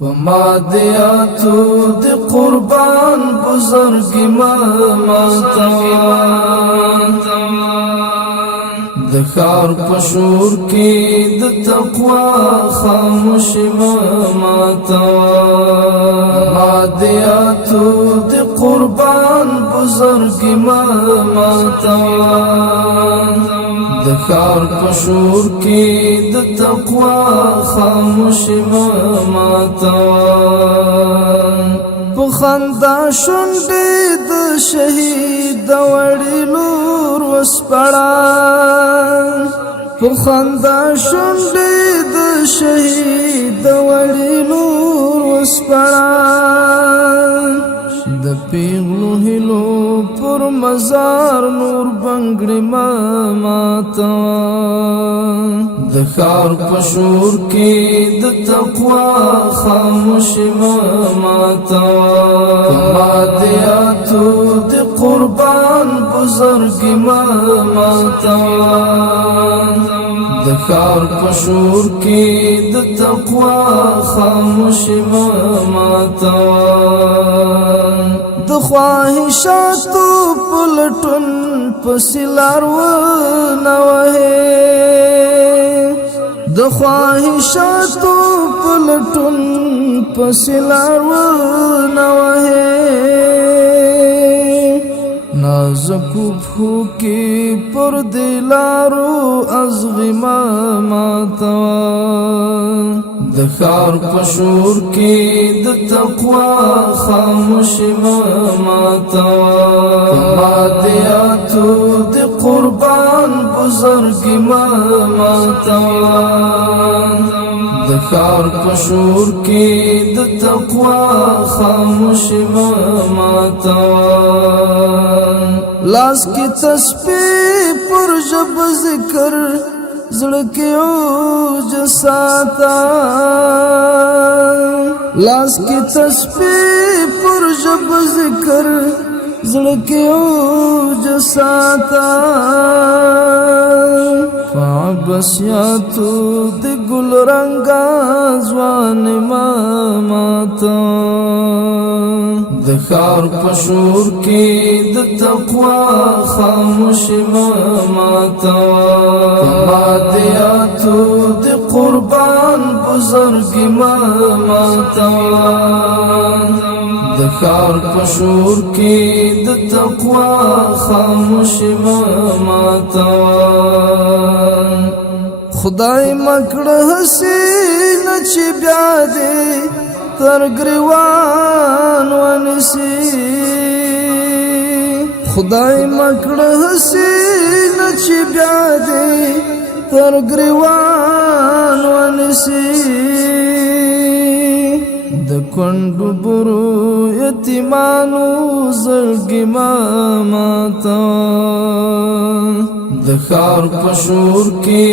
پمادیاتو دی قربان بزرگی ماتا دخار پشور کی د تقوی خاموشی ماتا پمادیاتو دی قربان بزرگی ماتا دخار پشور کی د تقوی خاموشی ماتا پخندا شونډې د شهید وړي لور وسپړا پخندا شونډې د شهید وړي لور وسپړا د پیغلو هلو پر مزار نور بنگړي ماتا د خار پشور کې د تقوا خاموشي ماتا پمادیاتو د قربان بزرګي ماتا د خار پشور کې د تقوا خاموشي ماتا د خواهشاتو پلټون پسلار و نوه د خواهشاتو پلټون پسلار و نوه نازکو بھو کی پر دلارو ازغی ماتا دخار پشور کی د تقوی خاموشی ماتا پمادیاتو د قربان بزرگی ماتا دخار پشور کی د تقوی خاموشی ماتا لاس کی تسبیح پر جب ذکر زړکیو جساتا لاس کی تسبیح پر جب ذکر زړکیو جساتا فعبسیاتو د ګل رنگا ځوان ماتا د خار پشور کی د تقوی خاموشی ماتا پمادیاتو د قربان بزرگی ماتا د خار پشور کی د تقوی خاموشی ماتا خدای مکړه حسین چې بیا دې تر گریوان ونسی خدای مکړه حسین چې بیا دې تر گریوان ونسی د کندو برو یتیمانو زړګي ماتا د خار پشور کی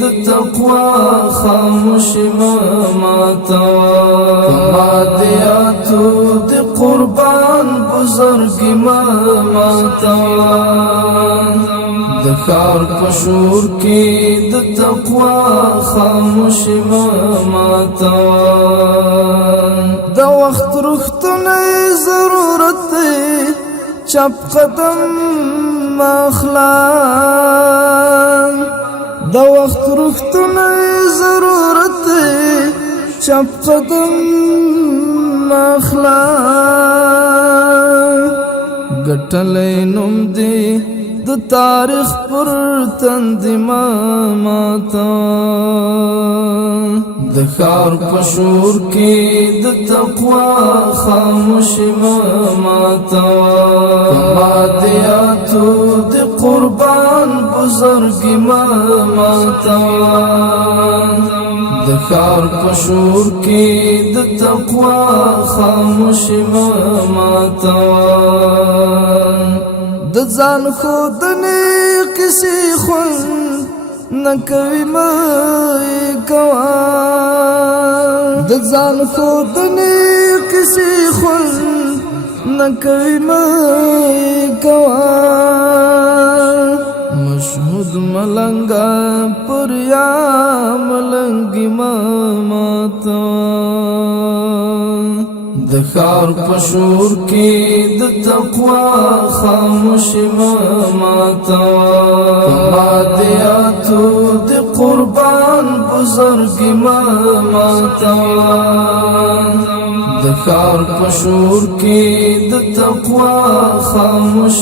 د تقوی خاموشی ماتا پمادیاتو د قربان بزرگی ماتا د خار پشور کی د تقوی خاموشی ماتا د وخت رختنه ضرورت دی چپ قدم مخلا د وخت رختنه ضرورت دی چپ قدم مخلا ګټلې نوم دی د تاریخ پر تند ماتا د خار پشور کی د تقوی خاموشی ماتا پمادیاتو د قربان بزرگی ماتا د خار پشور کی د تقوی خاموشی ماتا د ځان خودنه کسی خون نکوي مې کوا د ځان خودنه کسی خون نکوي مې کوا مشهود ملنګا پر یا ملنګي ماتا د ښار په شور کې د تقوا خاموش ماتوا په مادیاتو د قربان بزرګ ماتوا د ښار په شور کې د تقوا خاموش